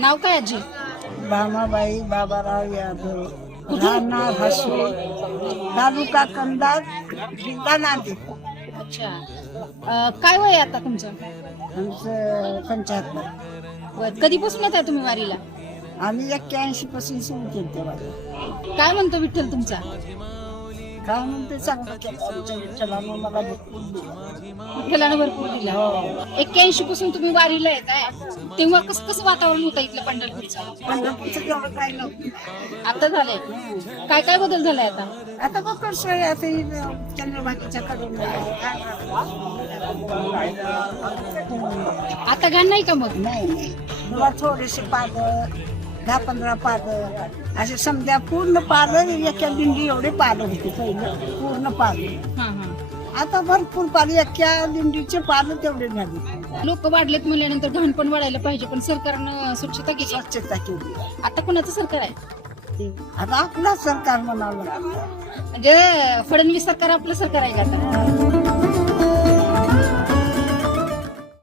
नाव काय आजी? भामाबाई बाबाराव यादव, राहणार हसू, तालुका कंधार, जिल्हा नांदेड. अच्छा. काय वय आहे आता तुमचं? आमचं 75. कधीपासून येत आहे तुम्ही वारीला? आम्ही 81 पासून सुरू केलं तेव्हा. काय म्हणतो विठ्ठल तुमचा? काय म्हणते चांगलं केलं आमच्या विठ्ठलानं मला भरपूर दिलं. विठ्ठलानं भरपूर दिला. 81 पासून तुम्ही वारीला येत आहे, तेव्हा कसं वातावरण होतं इथलं पंढरपूरचं? पंढरपूरचं तेवढं काय नव्हतं. आता झालंय. काय काय बदल झालाय आता? आता बघ कसं आहे, आता चंद्रभागेच्या कडून आता घाण नाही का मग? नाही मला थोडेसे पादं 10-15 पादं असे समजा पूर्ण पादं एका दिंडी एवढे पादं होते पहिले पूर्ण पादं. हा हा. आता भरपूर पादं एका दिंडीचे पादं तेवढे झाले. लोक वाढलेत म्हणल्यानंतर घाण पण वाढायला पाहिजे, पण सरकारनं स्वच्छता केली. स्वच्छता केली. आता कोणाचं सरकार आहे? आता आपला सरकार म्हणावं लागतं. म्हणजे फडणवीस सरकार आपलं सरकार आहे का आता?